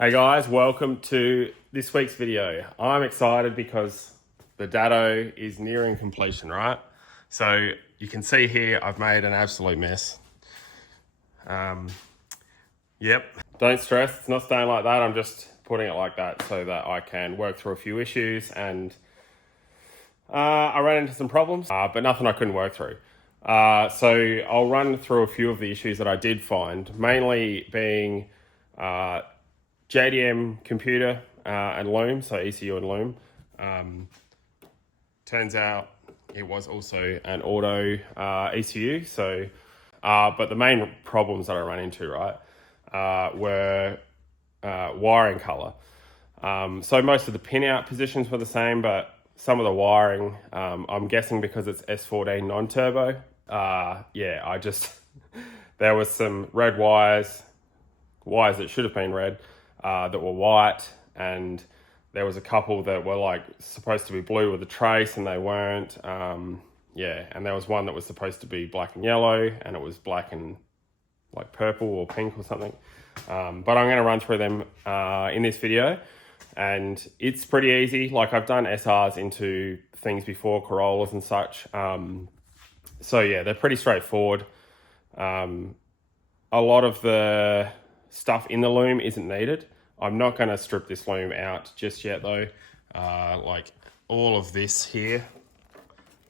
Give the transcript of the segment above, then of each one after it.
Hey guys, welcome to this week's video. I'm excited because the Datto is nearing completion, right? So you can see here, I've made an absolute mess. Yep, don't stress, it's not staying like that. I'm just putting it like that so that I can work through a few issues, and I ran into some problems, but nothing I couldn't work through. So I'll run through a few of the issues that I did find, mainly being JDM computer and loom, so ECU and loom. Turns out it was also an auto ECU. So, but the main problems that I ran into, right, were wiring color. So most of the pin out positions were the same, but some of the wiring, I'm guessing because it's S14 non-turbo. There was some red wires that should have been red, that were white, and there was a couple that were like supposed to be blue with a trace and they weren't. And there was one that was supposed to be black and yellow and it was black and like purple or pink or something. But I'm going to run through them in this video, and it's pretty easy. Like, I've done SRs into things before, Corollas and such. So yeah, they're pretty straightforward. A lot of the stuff in the loom isn't needed. I'm not going to strip this loom out just yet though. Like all of this here,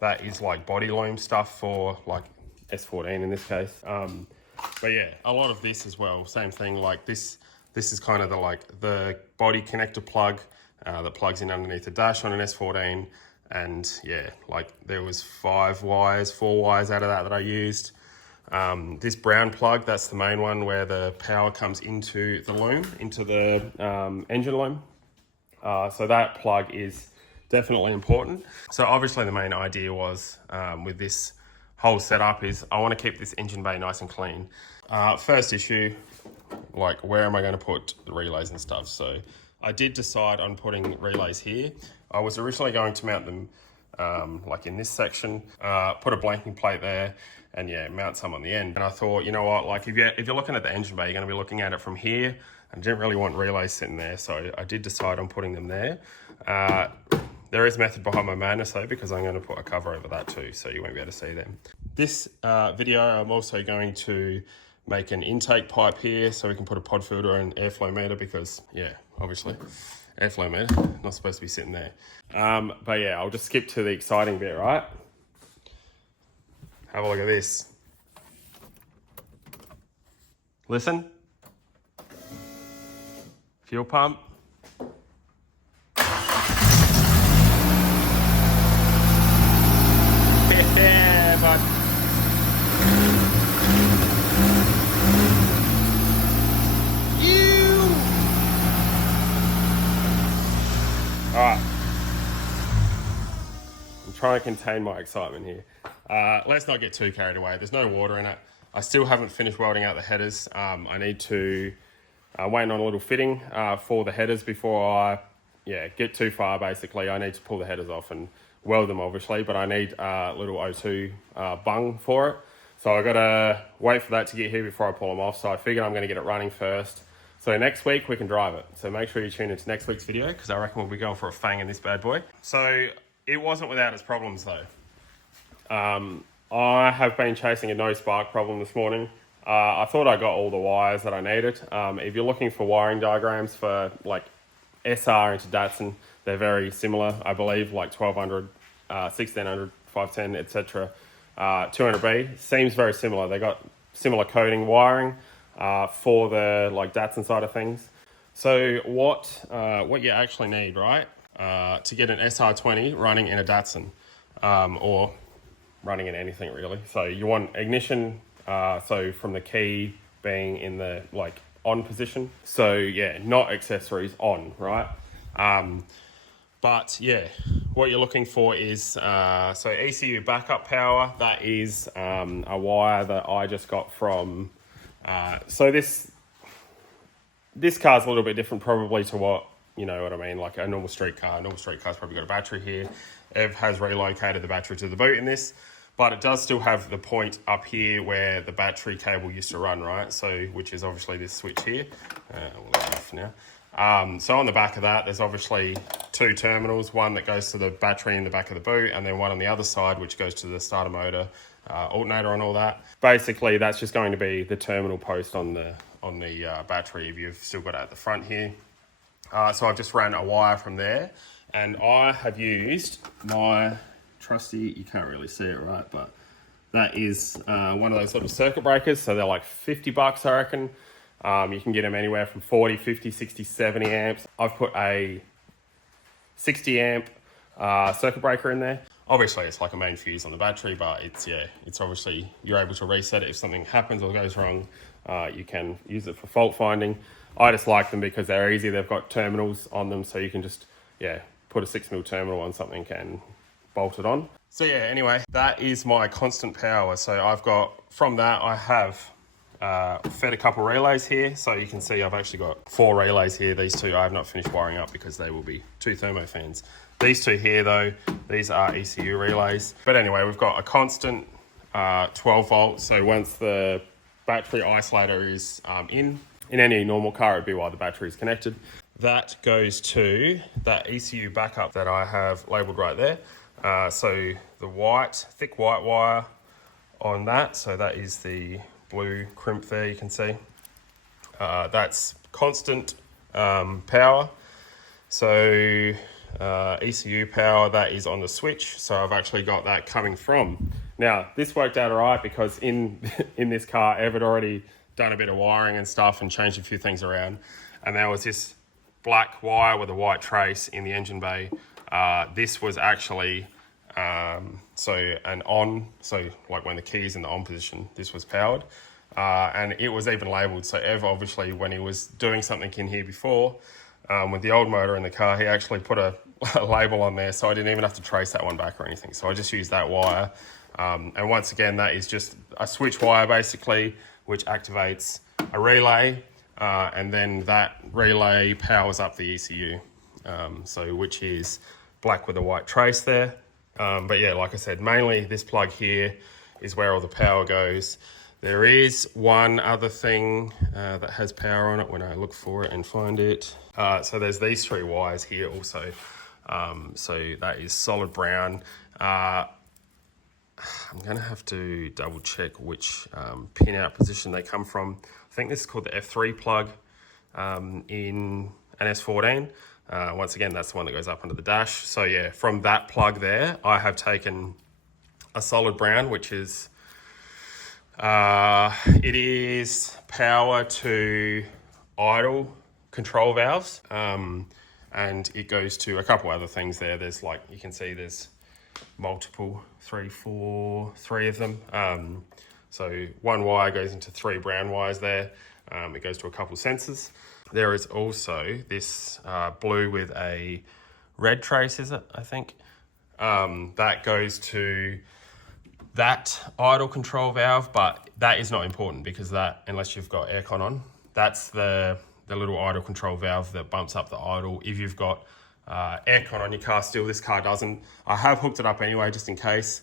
that is like body loom stuff for like S14 in this case. But yeah, a lot of this as well, same thing. Like this is kind of the body connector plug that plugs in underneath the dash on an S14. And yeah, like there was 4 wires out of that I used. This brown plug, that's the main one where the power comes into the loom, into the engine loom. So that plug is definitely important. So obviously the main idea was with this whole setup is I want to keep this engine bay nice and clean. First issue, like where am I going to put the relays and stuff? So I did decide on putting relays here. I was originally going to mount them like in this section, put a blanking plate there, and yeah, mount some on the end. And I thought, you know what, like if you're looking at the engine bay, you're going to be looking at it from here. I didn't really want relays sitting there, so I did decide on putting them there. There is method behind my madness though, because I'm going to put a cover over that too, so you won't be able to see them. This video, I'm also going to make an intake pipe here so we can put a pod filter and airflow meter, because yeah, obviously airflow meter, not supposed to be sitting there. But yeah, I'll just skip to the exciting bit, right? Have a look at this. Listen. Fuel pump. Yeah, bud. All right. I'm trying to contain my excitement here. Let's not get too carried away. There's no water in it. I still haven't finished welding out the headers. I need to wait on a little fitting for the headers before I get too far. Basically, I need to pull the headers off and weld them obviously, but I need a little O2 bung for it. So I gotta wait for that to get here before I pull them off. So I figured I'm gonna get it running first. So next week we can drive it. So make sure you tune into next week's video, because I reckon we'll be going for a fang in this bad boy. So it wasn't without its problems though. I have been chasing a no spark problem this morning. I thought I got all the wires that I needed. If you're looking for wiring diagrams for like SR into Datsun, they're very similar, I believe, like 1200, 1600, 510, etc. 200B seems very similar. They got similar coding wiring for the like Datsun side of things. So what you actually need, right, to get an SR20 running in a Datsun, or running in anything really. So you want ignition, so from the key being in the like on position. So yeah, not accessories, on, right? But yeah, what you're looking for is so ECU backup power. That is a wire that I just got from. So this car's a little bit different probably to what, you know what I mean, like a normal street car. A normal street car's probably got a battery here. Ev has relocated the battery to the boot in this, but it does still have the point up here where the battery cable used to run, right? So, which is obviously this switch here. We'll leave it off now. So on the back of that, there's obviously two terminals, one that goes to the battery in the back of the boot, and then one on the other side, which goes to the starter motor, alternator and all that. Basically, that's just going to be the terminal post on the battery if you've still got it at the front here. So I've just ran a wire from there, and I have used my trusty, you can't really see it right, but that is one of those little circuit breakers. So they're like $50, I reckon. You can get them anywhere from 40, 50, 60, 70 amps. I've put a 60 amp circuit breaker in there. Obviously it's like a main fuse on the battery, but it's obviously, you're able to reset it if something happens or goes wrong. You can use it for fault finding. I just like them because they're easy. They've got terminals on them, so you can just, put a 6mm terminal on something and bolt it on. So anyway, that is my constant power. So I've got, from that, I have fed a couple relays here. So you can see I've actually got 4 relays here. These two I have not finished wiring up because they will be 2 thermo fans. These two here though, these are ECU relays. But anyway, we've got a constant 12 volts. So once the battery isolator is in any normal car, it'd be while the battery is connected. That goes to that ECU backup that I have labeled right there. So the thick white wire on that. So that is the blue crimp there, you can see. That's constant power. So ECU power, that is on the switch. So I've actually got that coming from. Now, this worked out all right because in this car, Ev had already done a bit of wiring and stuff and changed a few things around. And there was this black wire with a white trace in the engine bay. This was actually, so like when the key is in the on position, this was powered. And it was even labelled. So Ev, obviously, when he was doing something in here before, with the old motor in the car, he actually put a label on there, so I didn't even have to trace that one back or anything. So I just used that wire. And once again, that is just a switch wire, basically, which activates a relay, and then that relay powers up the ECU, which is black with a white trace there. But yeah, like I said, mainly this plug here is where all the power goes. There is one other thing that has power on it when I look for it and find it. So there's these 3 wires here also. So that is solid brown. I'm gonna have to double check which pin out position they come from. I think this is called the F3 plug in an S14. Once again, that's the one that goes up under the dash. So yeah, from that plug there, I have taken a solid brown, which is, it is power to idle control valves. And it goes to a couple other things there. There's like, you can see there's multiple, 3 of them. So one wire goes into 3 brown wires there. It goes to a couple sensors. There is also this blue with a red trace, is it, I think? That goes to that idle control valve, but that is not important because that, unless you've got aircon on, that's the little idle control valve that bumps up the idle. If you've got aircon on your car still, this car doesn't. I have hooked it up anyway, just in case,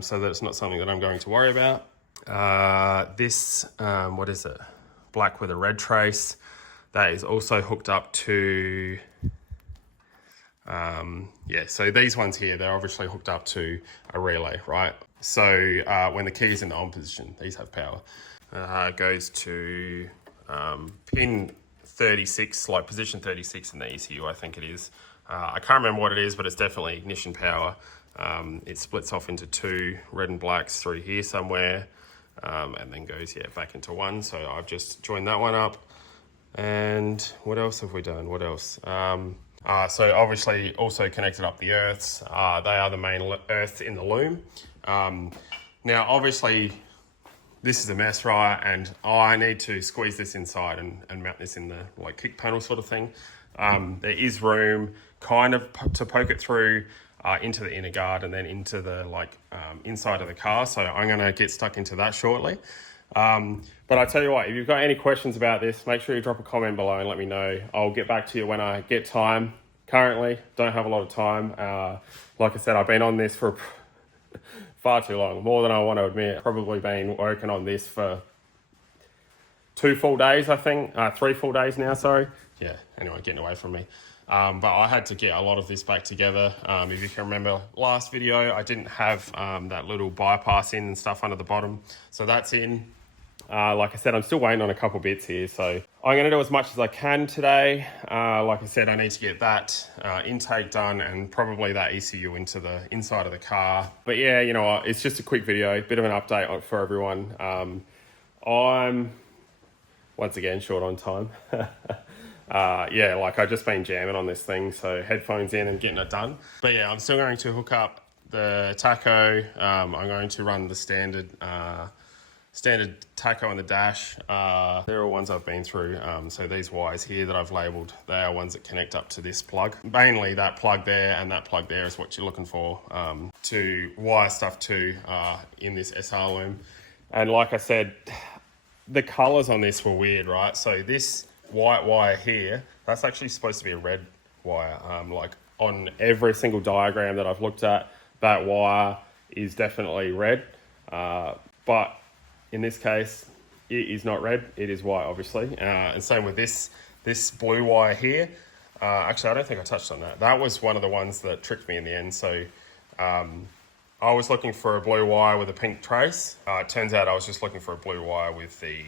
so that it's not something that I'm going to worry about. What is it? Black with a red trace. That is also hooked up to, so these ones here, they're obviously hooked up to a relay, right? So when the key is in the on position, these have power. It goes to pin 36, like position 36 in the ECU, I think it is. I can't remember what it is, but it's definitely ignition power. It splits off into 2 red and blacks through here somewhere, and then goes back into 1. So I've just joined that one up. And what else have we done? What else? So obviously also connected up the earths. They are the main earths in the loom. Now obviously this is a mess, right? And I need to squeeze this inside and mount this in the like kick panel sort of thing. There is room kind of to poke it through into the inner guard and then into the inside of the car. So I'm gonna get stuck into that shortly. But I tell you what, if you've got any questions about this, make sure you drop a comment below and let me know. I'll get back to you when I get time. Currently, don't have a lot of time. Like I said, I've been on this for far too long, more than I want to admit. Probably been working on this for 2 full days, I think. 3 full days now, sorry. Yeah, anyway, getting away from me. But I had to get a lot of this back together. If you can remember last video, I didn't have that little bypass in and stuff under the bottom. So that's in. Like I said, I'm still waiting on a couple bits here. So I'm going to do as much as I can today. Like I said, I need to get that intake done and probably that ECU into the inside of the car. But yeah, you know what, it's just a quick video, bit of an update for everyone. I'm, once again, short on time. Yeah, like I've just been jamming on this thing, so headphones in and getting it done. But yeah, I'm still going to hook up the tacho. I'm going to run the standard tacho on the dash. They're all ones I've been through. So these wires here that I've labelled, they are ones that connect up to this plug. Mainly that plug there and that plug there is what you're looking for to wire stuff to in this SR loom. And like I said, the colours on this were weird, right? So this white wire here, that's actually supposed to be a red wire. Like on every single diagram that I've looked at, that wire is definitely red. But in this case, it is not red, it is white, obviously. And same with this blue wire here. Actually, I don't think I touched on that. That was one of the ones that tricked me in the end. So I was looking for a blue wire with a pink trace. It turns out I was just looking for a blue wire with the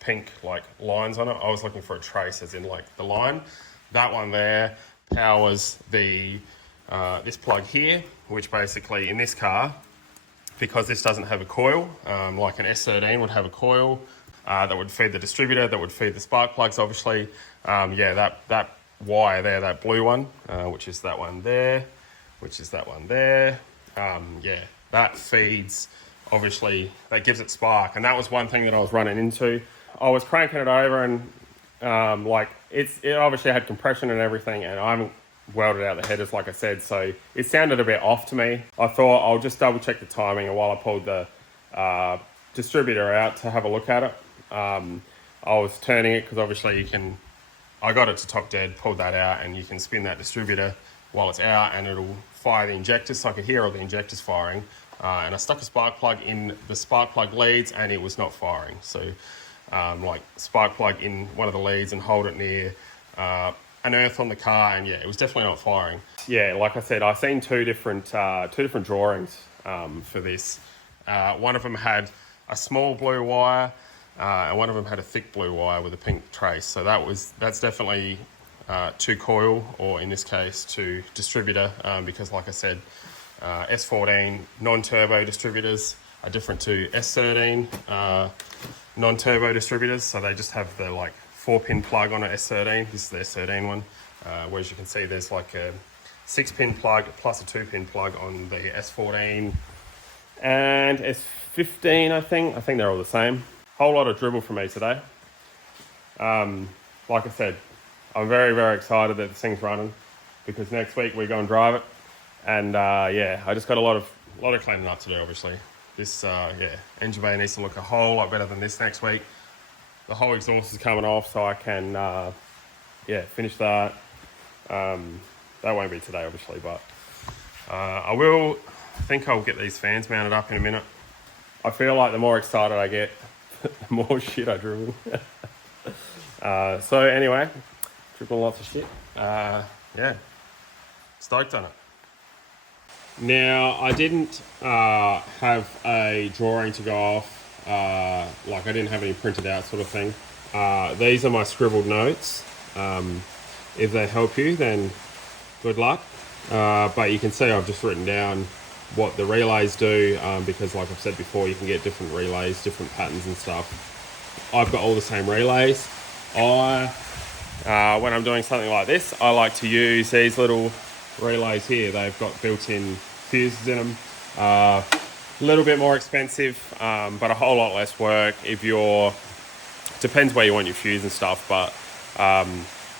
pink like lines on it. I was looking for a trace as in like the line. That one there powers the this plug here, which basically in this car, because this doesn't have a coil, like an S13 would have a coil that would feed the distributor, that would feed the spark plugs, obviously. Yeah, that wire there, that blue one, which is that one there, which is that one there. Yeah, that feeds, obviously, that gives it spark. And that was one thing that I was running into. I was cranking it over and like it obviously had compression and everything, and I haven't welded out the headers, like I said, so it sounded a bit off to me. I thought I'll just double check the timing, and while I pulled the distributor out to have a look at it, I was turning it because obviously I got it to top dead, pulled that out, and you can spin that distributor while it's out and it'll fire the injectors, so I could hear all the injectors firing. And I stuck a spark plug in the spark plug leads and it was not firing. So like spark plug in one of the leads and hold it near an earth on the car, and yeah, it was definitely not firing. Yeah, like I said, I've seen two different drawings for this. One of them had a small blue wire, and one of them had a thick blue wire with a pink trace. So that's definitely to coil, or in this case to distributor, because like I said, S14 non-turbo distributors are different to S13 non-turbo distributors. So they just have the like 4-pin plug on an S13. This is the S13 one. Whereas you can see there's like a 6-pin plug plus a 2-pin plug on the S14 and S15, I think. I think they're all the same. Whole lot of dribble for me today. Like I said, I'm very, very excited that this thing's running, because next week we go and drive it. And yeah, I just got a lot of cleaning up to do, obviously. This, yeah, engine bay needs to look a whole lot better than this next week. The whole exhaust is coming off, so I can, yeah, finish that. That won't be today, obviously, but I think I'll get these fans mounted up in a minute. I feel like the more excited I get, the more shit I dribble. So anyway, dribbling lots of shit. Yeah, stoked on it. Now, I didn't have a drawing to go off. Like I didn't have any printed out sort of thing. These are my scribbled notes. If they help you, then good luck. But you can see I've just written down what the relays do, because like I've said before, you can get different relays, different patterns and stuff. I've got all the same relays. When I'm doing something like this, I like to use these little relays here. They've got built-in fuses in them. A little bit more expensive, but a whole lot less work if depends where you want your fuse and stuff, but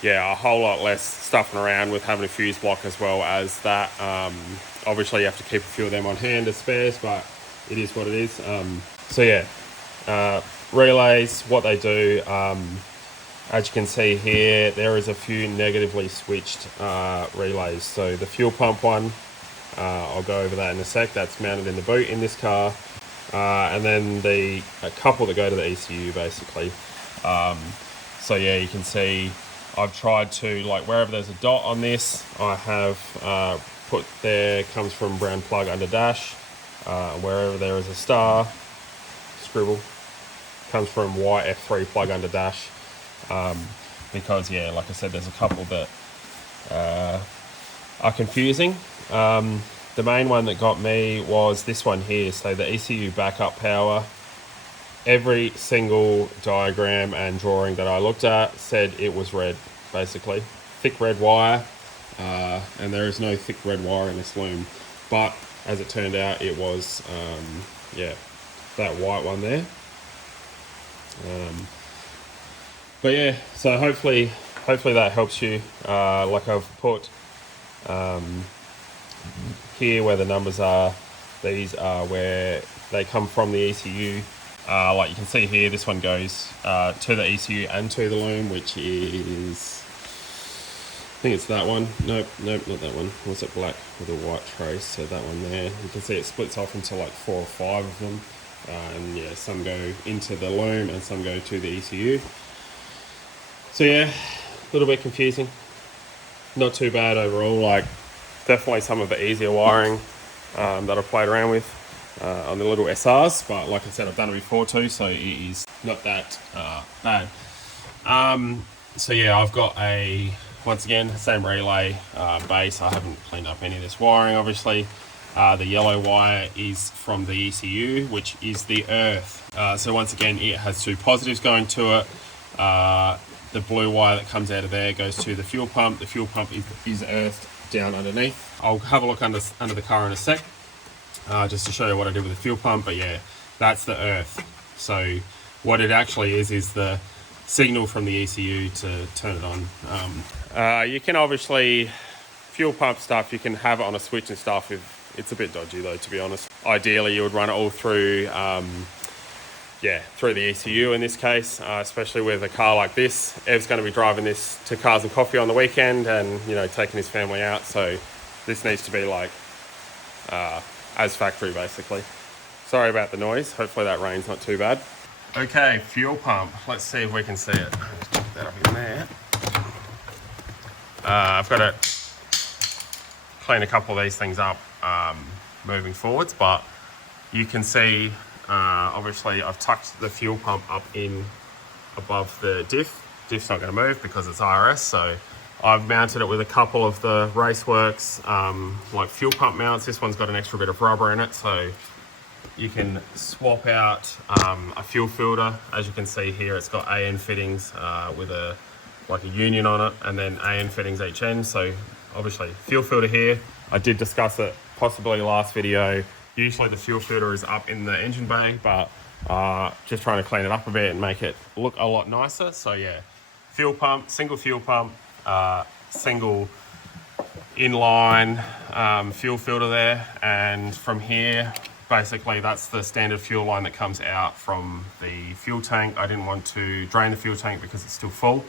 yeah, a whole lot less stuffing around with having a fuse block as well as that. Obviously you have to keep a few of them on hand as spares, but it is what it is. So yeah, relays, what they do, as you can see here, there is a few negatively switched relays. So the fuel pump one, I'll go over that in a sec. That's mounted in the boot in this car. and then a couple that go to the ECU basically. So yeah, you can see I've tried to, like, wherever there's a dot on this, I have put there comes from brown plug under dash. Wherever there is a star, scribble, comes from white F3 plug under dash. Because yeah, like I said, there's a couple that are confusing. The main one that got me was this one here. So the ECU backup power, every single diagram and drawing that I looked at said it was red, basically. Thick red wire, and there is no thick red wire in this loom. But as it turned out, it was, yeah, that white one there. But yeah, so hopefully that helps you. Like I've put here where the numbers are, these are where they come from the ECU. Like you can see here, this one goes to the ECU and to the loom, which is, I think it's that one. Nope, not that one. Was it black with a white trace? So that one there. You can see it splits off into like 4 or 5 of them. And yeah, some go into the loom and some go to the ECU. So yeah, a little bit confusing. Not too bad overall. Like, definitely some of the easier wiring that I've played around with on the little SRs. But like I said, I've done it before too, so it is not that bad. So yeah, I've got once again, same relay base. I haven't cleaned up any of this wiring, obviously. The yellow wire is from the ECU, which is the earth. So once again, it has 2 positives going to it. The blue wire that comes out of there goes to the fuel pump. The fuel pump is earthed down underneath. I'll have a look under the car in a sec, just to show you what I did with the fuel pump. But yeah, that's the earth. So what it actually is the signal from the ECU to turn it on. You can obviously, fuel pump stuff, you can have it on a switch and stuff. It's a bit dodgy though, to be honest. Ideally, you would run it all through, through the ECU in this case, especially with a car like this. Ev's going to be driving this to Cars and Coffee on the weekend and, you know, taking his family out. So this needs to be like as factory, basically. Sorry about the noise. Hopefully that rain's not too bad. Okay, fuel pump. Let's see if we can see it. Let's put that up in there. I've got to clean a couple of these things up moving forwards, but you can see obviously I've tucked the fuel pump up in above the diff. Diff's not going to move because it's IRS, so I've mounted it with a couple of the Raceworks like fuel pump mounts. This one's got an extra bit of rubber in it, so you can swap out a fuel filter. As you can see here, it's got AN fittings with a union on it, and then AN fittings each end. So obviously fuel filter here. I did discuss it possibly last video. Usually the fuel filter is up in the engine bay, but just trying to clean it up a bit and make it look a lot nicer. So yeah, fuel pump, single fuel pump, single inline fuel filter there, and from here, basically that's the standard fuel line that comes out from the fuel tank. I didn't want to drain the fuel tank because it's still full,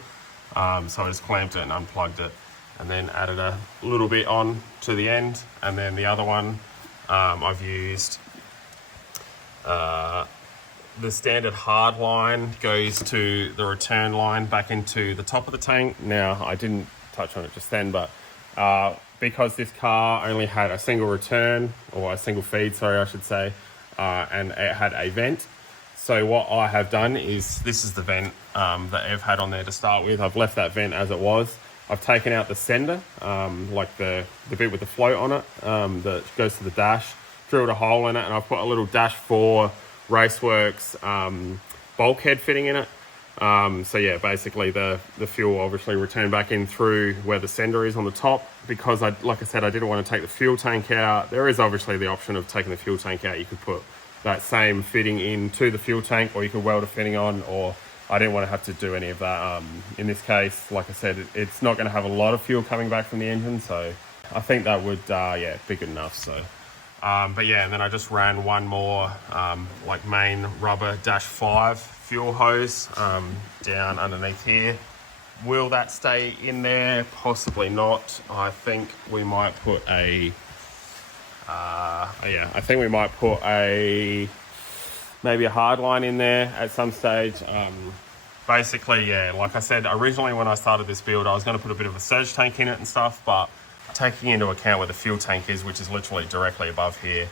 so I just clamped it and unplugged it, and then added a little bit on to the end. And then the other one, I've used the standard hard line goes to the return line back into the top of the tank. Now, I didn't touch on it just then, but because this car only had a single return, or a single feed, sorry, I should say, and it had a vent. So what I have done is, this is the vent that Ev had on there to start with. I've left that vent as it was. I've taken out the sender, like the bit with the float on it that goes to the dash, drilled a hole in it, and I've put a little Dash 4 Raceworks bulkhead fitting in it. So yeah, basically the fuel obviously returned back in through where the sender is on the top, because like I said, I didn't want to take the fuel tank out. There is obviously the option of taking the fuel tank out. You could put that same fitting into the fuel tank, or you could weld a fitting on, or I didn't want to have to do any of that. In this case, like I said, it's not going to have a lot of fuel coming back from the engine, so I think that would be good enough. So but yeah, and then I just ran one more like main rubber Dash 5 fuel hose down underneath here. Will that stay in there? Possibly not. I think we might put a maybe a hard line in there at some stage. Basically, yeah, like I said, originally when I started this build, I was going to put a bit of a surge tank in it and stuff, but taking into account where the fuel tank is, which is literally directly above here,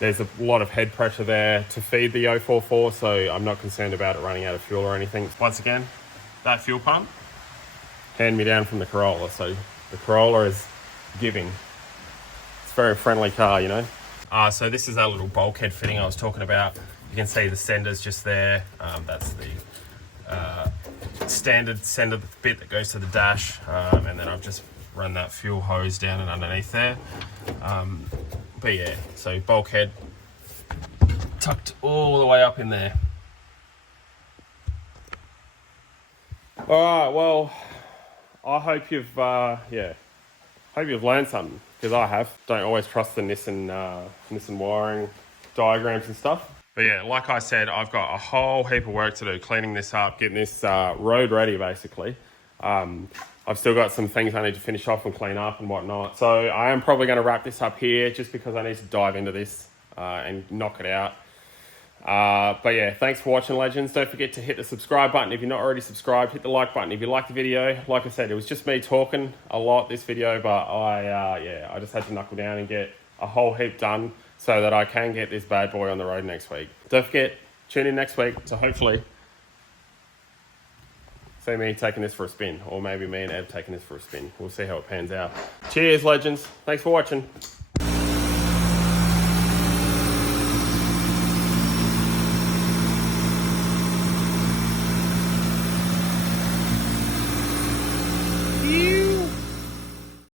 there's a lot of head pressure there to feed the 044, so I'm not concerned about it running out of fuel or anything. Once again, that fuel pump, hand me down from the Corolla, so the Corolla is giving. It's a very friendly car, you know. So this is our little bulkhead fitting I was talking about. You can see the sender's just there. That's the standard sender bit that goes to the dash, and then I've just run that fuel hose down and underneath there. But yeah, so bulkhead tucked all the way up in there. All right, well, I hope you've hope you've learned something, because I have. Don't always trust the Nissan wiring diagrams and stuff. But yeah, like I said, I've got a whole heap of work to do, cleaning this up, getting this road ready, basically. I've still got some things I need to finish off and clean up and whatnot. So I am probably going to wrap this up here, just because I need to dive into this and knock it out. But yeah, thanks for watching, legends. Don't forget to hit the subscribe button if you're not already subscribed. Hit the like button if you like the video. Like I said, it was just me talking a lot this video, but I just had to knuckle down and get a whole heap done so that I can get this bad boy on the road next week. Don't forget, tune in next week to hopefully see me taking this for a spin, or maybe me and Ev taking this for a spin. We'll see how it pans out. Cheers, legends. Thanks for watching.